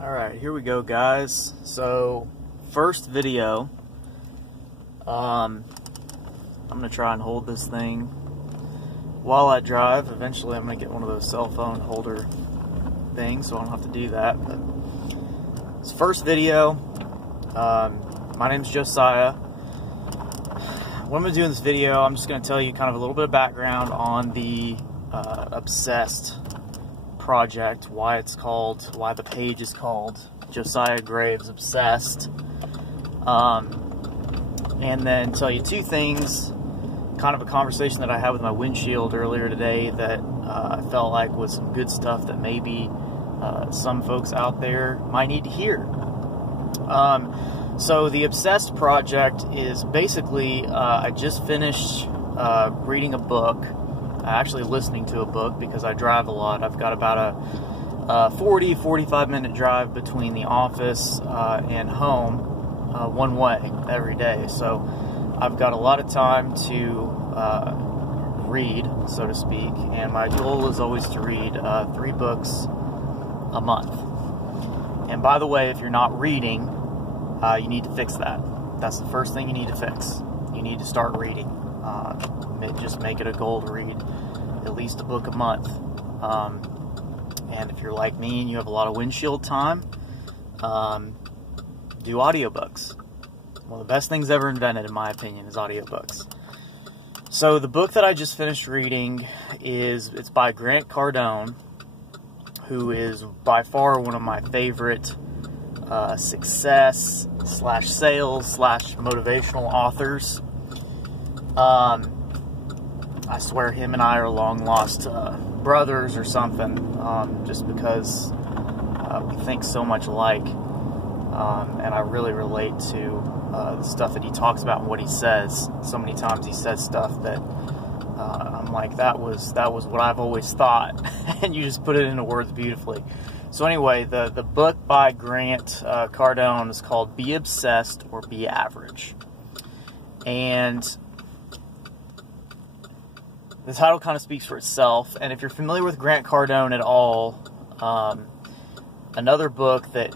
Alright, here we go, guys. So, first video. I'm going to try and hold this thing while I drive. Eventually I'm going to get one of those cell phone holder things so I don't have to do that. But it's first video. My name's Josiah. What I'm going to do in this video, I'm just going to tell you kind of a little bit of background on the Obsessed project, why the page is called Josiah Graves Obsessed, and then tell you two things, kind of a conversation that I had with my windshield earlier today that I felt like was some good stuff that maybe some folks out there might need to hear. So the Obsessed project is basically, I just finished reading a book, actually listening to a book because I drive a lot. I've got about a 40-45 minute drive between the office and home one way every day. So I've got a lot of time to read, so to speak, and my goal is always to read 3 books a month. And by the way, if you're not reading, you need to fix that. That's the first thing you need to fix. You need to start reading. Just make it a goal to read at least a book a month. And if you're like me and you have a lot of windshield time, do audiobooks. One of the best things ever invented, in my opinion, is audiobooks. So the book that I just finished reading it's by Grant Cardone, who is by far one of my favorite success / sales / motivational authors. I swear him and I are long lost brothers or something, just because we think so much alike, and I really relate to the stuff that he talks about and what he says. So many times he says stuff that I'm like, that was what I've always thought, and you just put it into words beautifully. So anyway, the book by Grant Cardone is called Be Obsessed or Be Average. And the title kind of speaks for itself. And if you're familiar with Grant Cardone at all, another book that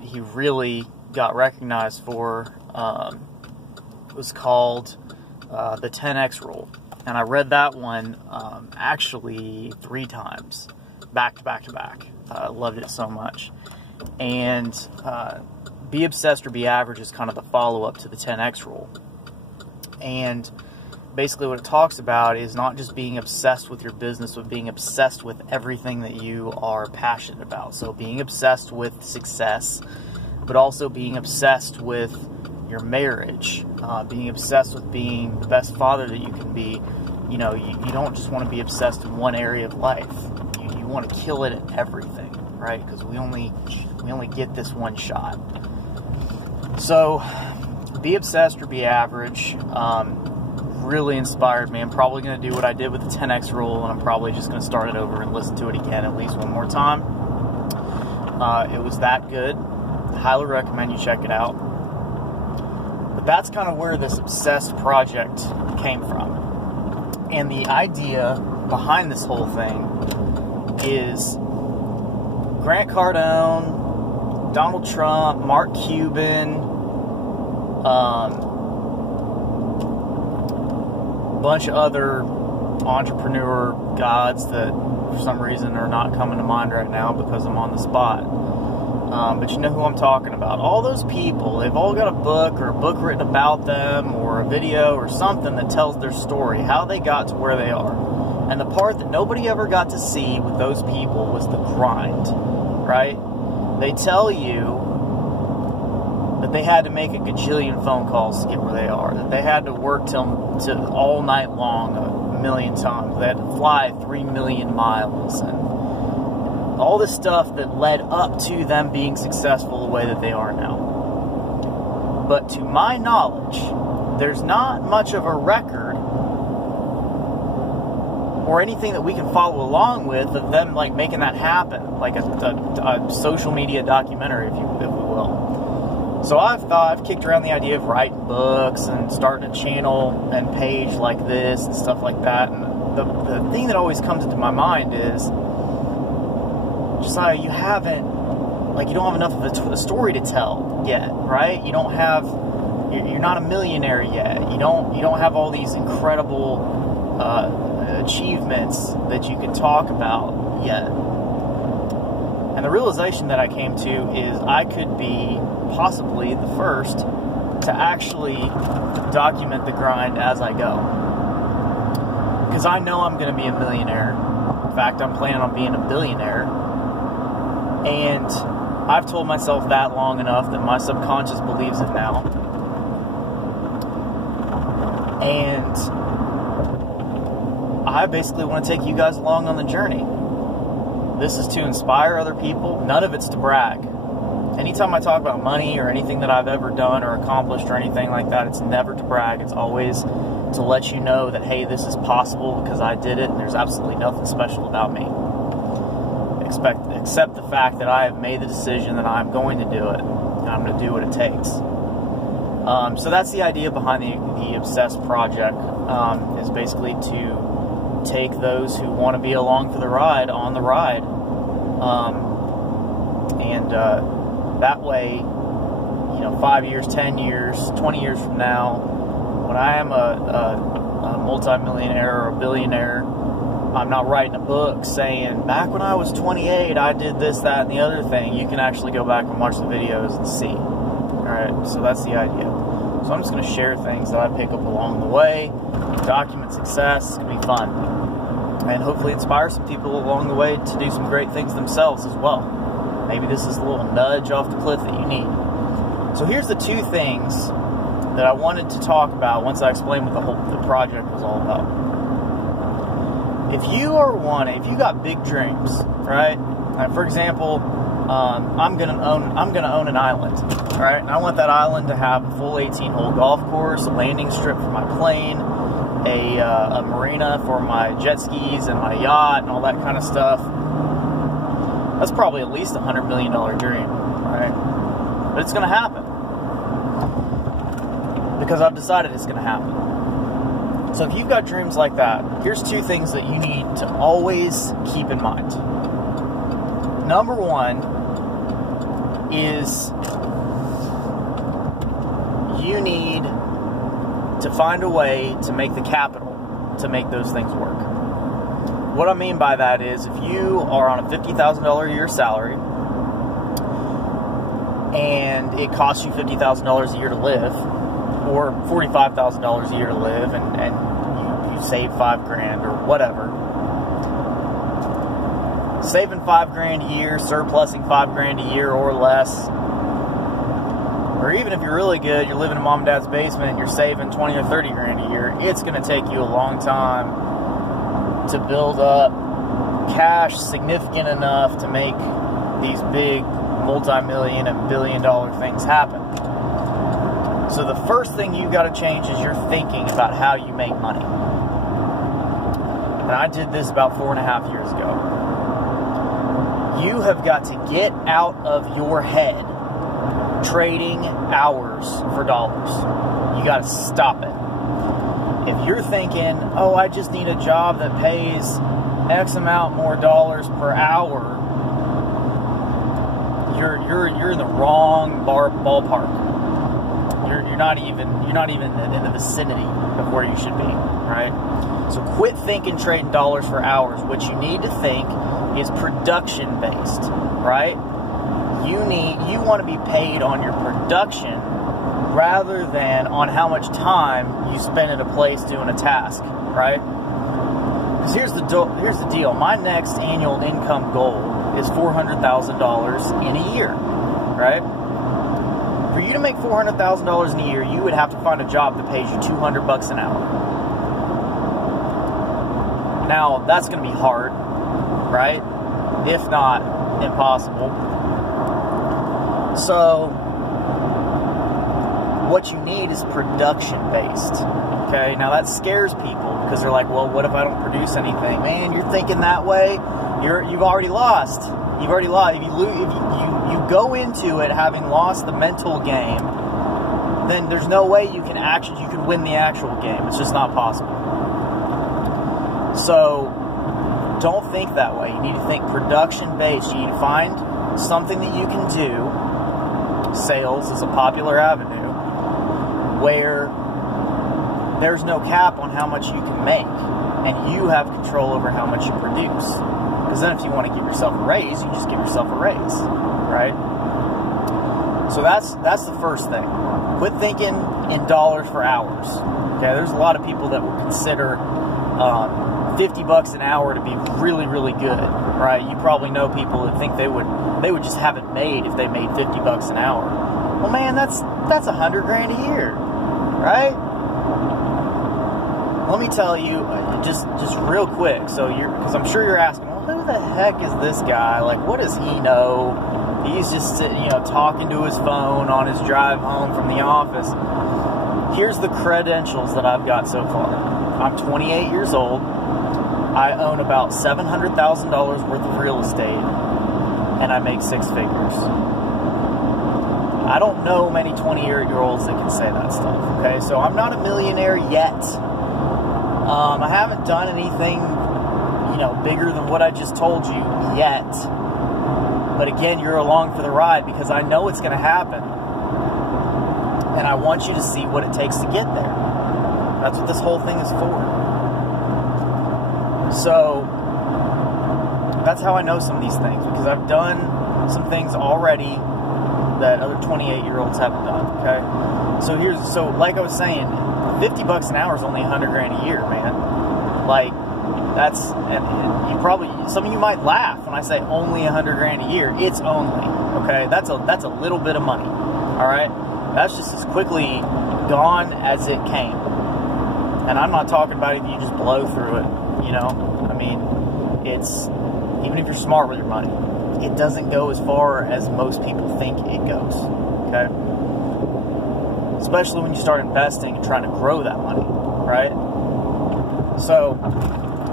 he really got recognized for was called The 10X Rule. And I read that one actually 3 times, back to back to back. Loved it so much. And Be Obsessed or Be Average is kind of the follow-up to the 10X Rule. And basically what it talks about is not just being obsessed with your business, but being obsessed with everything that you are passionate about. So being obsessed with success, but also being obsessed with your marriage, being obsessed with being the best father that you can be. You know, you don't just want to be obsessed in one area of life. You want to kill it at everything, right? Because we only get this one shot. So Be Obsessed or Be Average really inspired me. I'm probably going to do what I did with the 10X Rule, and I'm probably just going to start it over and listen to it again at least one more time. It was that good. I highly recommend you check it out. But that's kind of where this Obsessed project came from. And the idea behind this whole thing is Grant Cardone, Donald Trump, Mark Cuban, bunch of other entrepreneur gods that for some reason are not coming to mind right now because I'm on the spot. But you know who I'm talking about. All those people, they've all got a book or a book written about them or a video or something that tells their story, how they got to where they are. And the part that nobody ever got to see with those people was the grind, right? They tell you that they had to make a gajillion phone calls to get where they are, that they had to work till all night long a million times, they had to fly 3 million miles, and all this stuff that led up to them being successful the way that they are now. But to my knowledge, there's not much of a record or anything that we can follow along with of them like making that happen, like a social media documentary, if we will. So I've kicked around the idea of writing books and starting a channel and page like this and stuff like that. And the thing that always comes into my mind is, Josiah, you haven't like, you don't have enough of a story to tell yet, right? You don't have, you're not a millionaire yet. You don't have all these incredible achievements that you can talk about yet. And the realization that I came to is I could be possibly the first to actually document the grind as I go. Because I know I'm going to be a millionaire. In fact, I'm planning on being a billionaire. And I've told myself that long enough that my subconscious believes it now. And I basically want to take you guys along on the journey. This is to inspire other people. None of it's to brag. Anytime I talk about money or anything that I've ever done or accomplished or anything like that, it's never to brag. It's always to let you know that, hey, this is possible because I did it, and there's absolutely nothing special about me. Except the fact that I have made the decision that I'm going to do it, and I'm going to do what it takes. So that's the idea behind the Obsessed project, is basically to take those who want to be along for the ride on the ride. That way, 5 years, 10 years, 20 years from now, when I am a multimillionaire or a billionaire, I'm not writing a book saying, back when I was 28, I did this, that, and the other thing. You can actually go back and watch the videos and see. Alright, so that's the idea. So I'm just going to share things that I pick up along the way, document success. It's going to be fun. And hopefully inspire some people along the way to do some great things themselves as well. Maybe this is a little nudge off the cliff that you need. So here's the two things that I wanted to talk about once I explained what the project was all about. If you got big dreams, right? For example, I'm gonna own an island, right? And I want that island to have a full 18-hole golf course, a landing strip for my plane, a marina for my jet skis and my yacht and all that kind of stuff. That's probably at least a $100 million dream, right? But it's going to happen. Because I've decided it's going to happen. So if you've got dreams like that, here's two things that you need to always keep in mind. Number one is you need to find a way to make the capital to make those things work. What I mean by that is if you are on a $50,000 a year salary and it costs you $50,000 a year to live, or $45,000 a year to live, and you save $5,000 or whatever, saving $5,000 a year, surplusing $5,000 a year or less, or even if you're really good, you're living in mom and dad's basement and you're saving $20,000 or $30,000 a year, it's going to take you a long time to build up cash significant enough to make these big multi-million and billion-dollar things happen. So the first thing you've got to change is your thinking about how you make money. And I did this about 4.5 years ago. You have got to get out of your head trading hours for dollars. You got to stop it. If you're thinking, oh, I just need a job that pays X amount more dollars per hour, you're in the wrong ballpark. You're not even in the vicinity of where you should be, right? So quit thinking trading dollars for hours. What you need to think is production based, right? You want to be paid on your production rather than on how much time you spend at a place doing a task, right? Because here's the deal. My next annual income goal is $400,000 in a year, right? For you to make $400,000 in a year, you would have to find a job that pays you $200 an hour. Now, that's going to be hard, right? If not impossible. So, what you need is production-based, okay? Now, that scares people because they're like, well, what if I don't produce anything? Man, you're thinking that way, you've already lost. You've already lost. If you go into it having lost the mental game, then there's no way you can win the actual game. It's just not possible. So don't think that way. You need to think production based. You need to find something that you can do, sales is a popular avenue, where there's no cap on how much you can make, and you have control over how much you produce. Because then if you want to give yourself a raise, you just give yourself a raise, right? So that's the first thing. Quit thinking in dollars for hours. Okay, there's a lot of people that would consider $50 an hour to be really, really good, right? You probably know people that think they would just have it made if they made $50 an hour. Well, man, that's $100 grand a year, right? Let me tell you, just real quick. So because I'm sure you're asking, well, who the heck is this guy? Like, what does he know? He's just sitting, talking to his phone on his drive home from the office. Here's the credentials that I've got so far. I'm 28 years old. I own about $700,000 worth of real estate, and I make 6 figures. I don't know many 20-year-olds that can say that stuff, okay? So I'm not a millionaire yet. I haven't done anything, bigger than what I just told you yet. But again, you're along for the ride because I know it's going to happen. And I want you to see what it takes to get there. That's what this whole thing is for. So, that's how I know some of these things, because I've done some things already that other 28-year-olds haven't done, okay? So like I was saying, $50 an hour is only $100 grand a year, man. Like, and you probably, some of you might laugh when I say only $100 grand a year. It's only, okay? That's a little bit of money, all right? That's just as quickly gone as it came. And I'm not talking about if you just blow through it, I mean, even if you're smart with your money, it doesn't go as far as most people think it goes, okay? Especially when you start investing and trying to grow that money, right? So,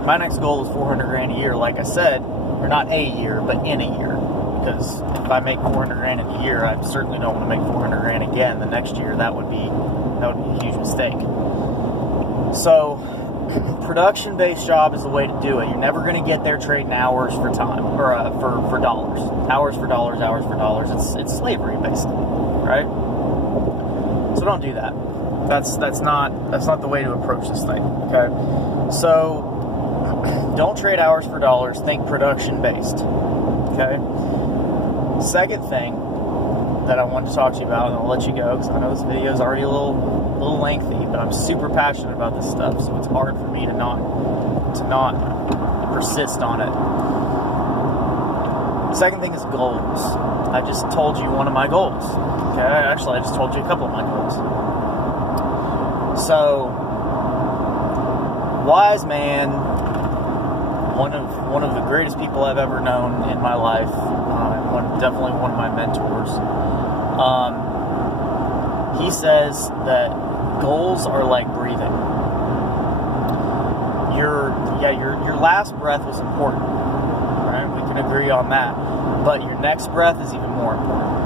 my next goal is 400 grand a year, like I said, or not a year, but in a year. Because if I make 400 grand in a year, I certainly don't want to make 400 grand again the next year. That would be a huge mistake. So, production-based job is the way to do it. You're never going to get there trading hours for time, or for dollars. Hours for dollars, hours for dollars. It's slavery, basically, right? So don't do that. That's not the way to approach this thing, okay? So, don't trade hours for dollars. Think production-based, okay? Second thing that I wanted to talk to you about, and I'll let you go because I know this video is already a little lengthy, but I'm super passionate about this stuff, so it's hard for me to not persist on it. Second thing is goals. I just told you one of my goals. Okay, actually, I just told you a couple of my goals. So, wise man, one of the greatest people I've ever known in my life, definitely one of my mentors. He says that goals are like breathing. Your last breath was important, right? We can agree on that. But your next breath is even more important.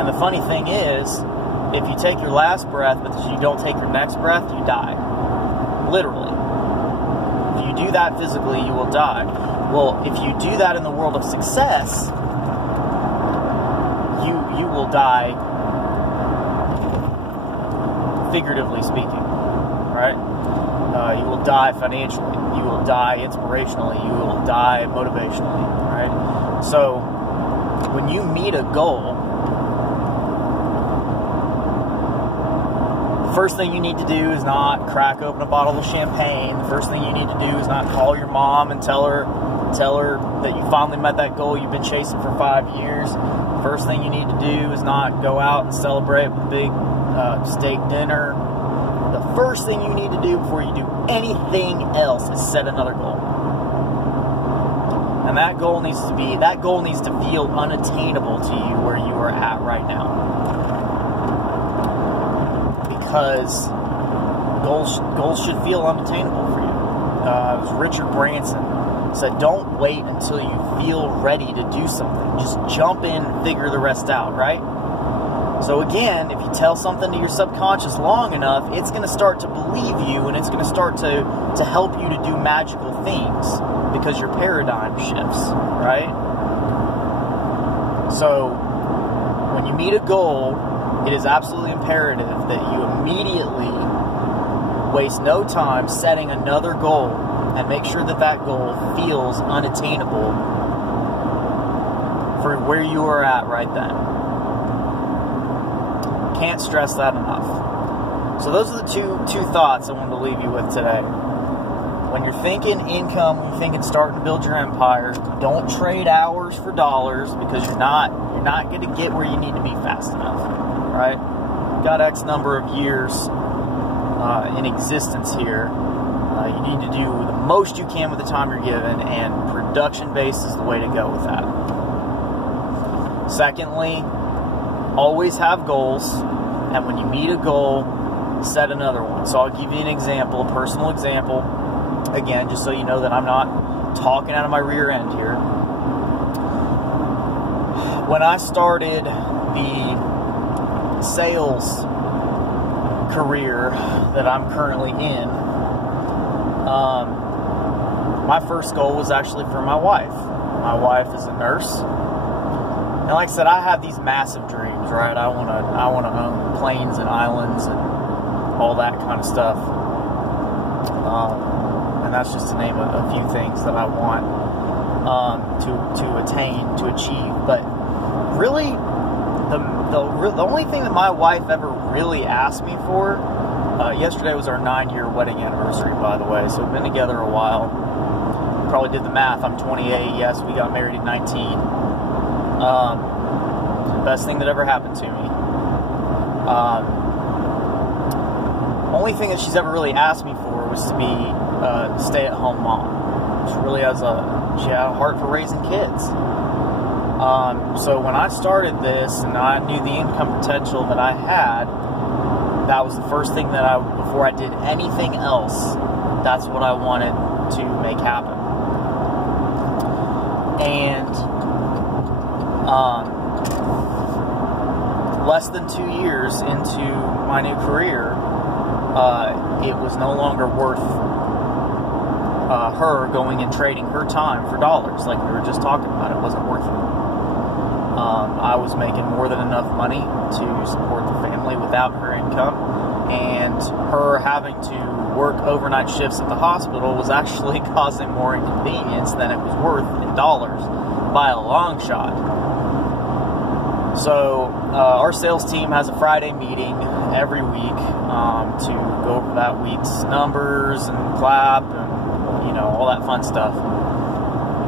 And the funny thing is, if you take your last breath but you don't take your next breath, you die. Literally. If you do that physically, you will die. Well, if you do that in the world of success, you will die, figuratively speaking, right? You will die financially. You will die inspirationally. You will die motivationally, right? So, when you meet a goal, the first thing you need to do is not crack open a bottle of champagne. The first thing you need to do is not call your mom and tell her that you finally met that goal you've been chasing for 5 years. The first thing you need to do is not go out and celebrate with a big steak dinner. The first thing you need to do before you do anything else is set another goal. And that goal needs to feel unattainable to you where you are at right now. Because goals should feel unattainable for you. It was Richard Branson said, don't wait until you feel ready to do something. Just jump in and figure the rest out, right? So again, if you tell something to your subconscious long enough, it's going to start to believe you, and it's going to start to help you to do magical things because your paradigm shifts, right? So when you meet a goal, it is absolutely imperative that you immediately waste no time setting another goal and make sure that that goal feels unattainable for where you are at right then. Can't stress that enough. So those are the two thoughts I wanted to leave you with today. When you're thinking income, when you're thinking starting to build your empire, don't trade hours for dollars, because you're not going to get where you need to be fast enough, right? You've got X number of years in existence here. You need to do the most you can with the time you're given, and production base is the way to go with that. Secondly, always have goals, and when you meet a goal, set another one. So I'll give you an example, a personal example, again, just so you know that I'm not talking out of my rear end here. When I started the sales career that I'm currently in, my first goal was actually for my wife. My wife is a nurse. And like I said, I have these massive dreams, right? I want to own planes and islands and all that kind of stuff. And that's just to name a few things that I want to attain, to achieve. But really, the only thing that my wife ever really asked me for, yesterday was our 9-year wedding anniversary, by the way, so we've been together a while. Probably did the math. I'm 28. Yes, we got married at 19. The best thing that ever happened to me. Only thing that she's ever really asked me for was to be a stay-at-home mom. She really had a heart for raising kids. So when I started this and I knew the income potential that I had, that was the first thing that before I did anything else, that's what I wanted to make happen. And less than 2 years into my new career, it was no longer worth her going and trading her time for dollars, like we were just talking about. It wasn't worth it. I was making more than enough money to support the family without her income, and her having to work overnight shifts at the hospital was actually causing more inconvenience than it was worth in dollars by a long shot. So our sales team has a Friday meeting every week to go over that week's numbers and clap and all that fun stuff.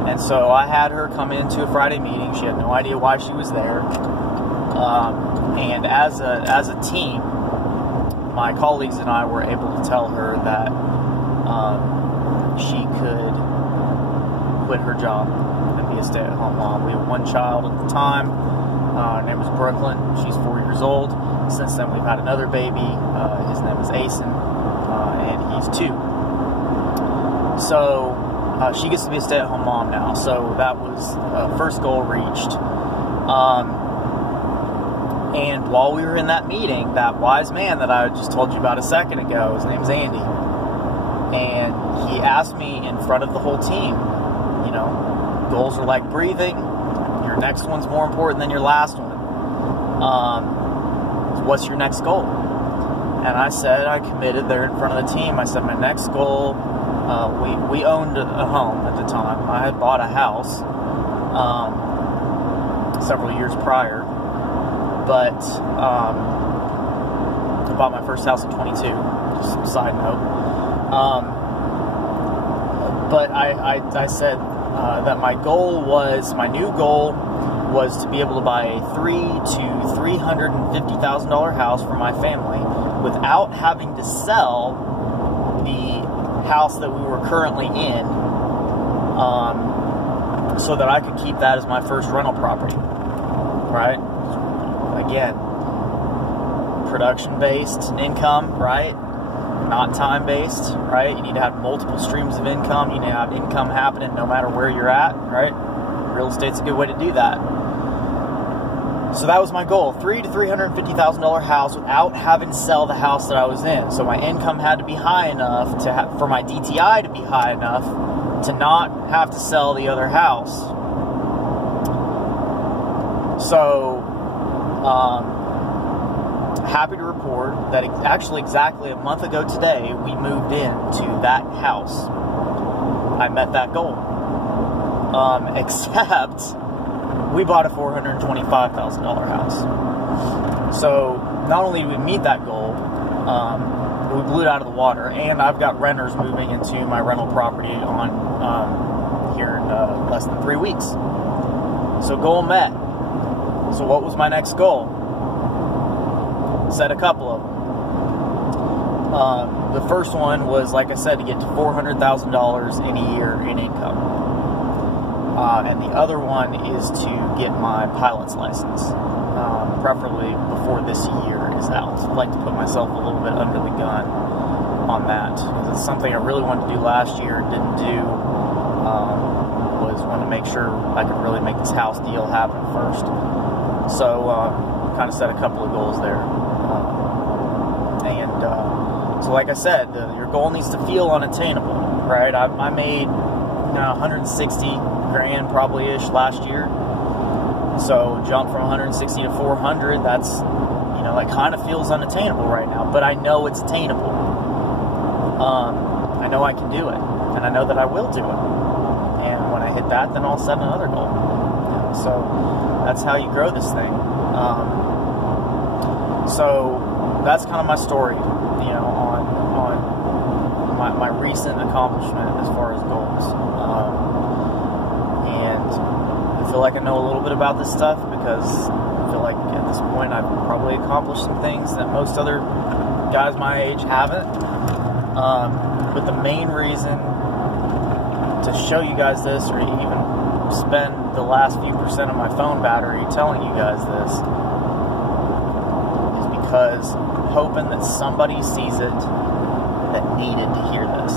And so I had her come into a Friday meeting. She had no idea why she was there. And as a team, my colleagues and I were able to tell her that she could quit her job and be a stay-at-home mom. We had one child at the time. Her name was Brooklyn. She's 4 years old. Since then, we've had another baby. His name is Asen, and he's 2. So she gets to be a stay-at-home mom now. So that was first goal reached. And while we were in that meeting, that wise man that I just told you about a second ago, his name's Andy, and he asked me in front of the whole team, goals are like breathing. Your next one's more important than your last one. What's your next goal? And I said, I committed there in front of the team. I said, my next goal, we owned a home at the time. I had bought a house several years prior, but I bought my first house at 22, just a side note. But I said that my new goal was to be able to buy a $300,000 to $350,000 house for my family without having to sell the house that we were currently in, so that I could keep that as my first rental property, right? Again, production-based income, right? Not time-based, right? You need to have multiple streams of income. You need to have income happening no matter where you're at, right? Real estate's a good way to do that. So that was my goal, $300,000 to $350,000 house without having to sell the house that I was in. So my income had to be high enough for my DTI to be high enough to not have to sell the other house. So, happy to report that actually exactly a month ago today, we moved into that house. I met that goal. Except we bought a $425,000 house. So not only did we meet that goal, we blew it out of the water, and I've got renters moving into my rental property here in less than 3 weeks. So goal met. So what was my next goal? Set a couple of them. The first one was, like I said, to get to $400,000 in a year in income. And the other one is to get my pilot's license, preferably before this year is out. I'd like to put myself a little bit under the gun on that, because it's something I really wanted to do last year, didn't do. Was want to make sure I could really make this house deal happen first. So kind of set a couple of goals there. So like I said, your goal needs to feel unattainable, right? I made 160 grand probably-ish last year. So jump from 160 to 400, that's, that kind of feels unattainable right now, but I know it's attainable. I know I can do it, and I know that I will do it. And when I hit that, then I'll set another goal. So that's how you grow this thing. So that's kind of my story, on my recent accomplishment as far as goals. And I feel like I know a little bit about this stuff because I feel like at this point I've probably accomplished some things that most other guys my age haven't. But the main reason to show you guys this, or even spend the last few percent of my phone battery telling you guys this, is because I'm hoping that somebody sees it that needed to hear this.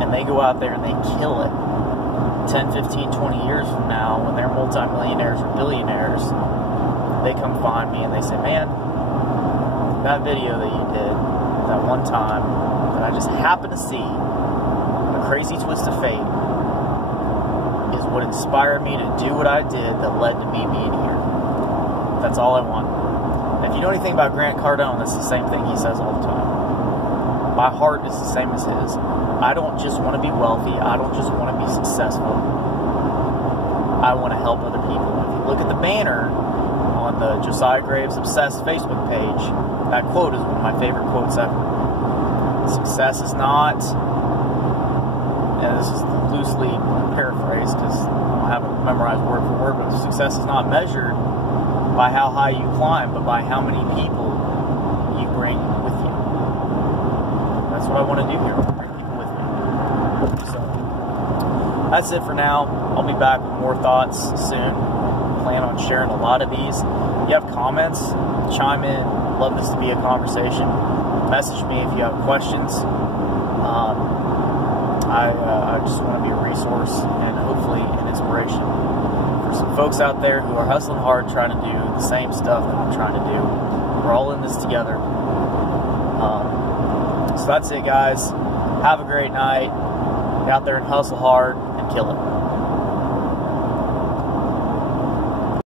And they go out there and they kill it 10, 15, 20 years from now when they're multimillionaires or billionaires. They come find me and they say, man, that video that you did that one time that I just happened to see, a crazy twist of fate, is what inspired me to do what I did that led to me being here. That's all I want. And if you know anything about Grant Cardone, that's the same thing he says all the time. My heart is the same as his. I don't just want to be wealthy. I don't just want to be successful. I want to help other people. If you look at the banner on the Josiah Graves Obsessed Facebook page, that quote is one of my favorite quotes ever. Success is not, and this is loosely paraphrased because I haven't memorized word for word, but success is not measured by how high you climb, but by how many people you bring with you. That's what I want to do here. Bring people with me. So that's it for now. I'll be back with more thoughts soon. Plan on sharing a lot of these. If you have comments, chime in. Love this to be a conversation. Message me if you have questions. I just want to be a resource and hopefully an inspiration for some folks out there who are hustling hard, trying to do the same stuff that I'm trying to do. We're all in this together. So that's it, guys. Have a great night. Get out there and hustle hard and kill it.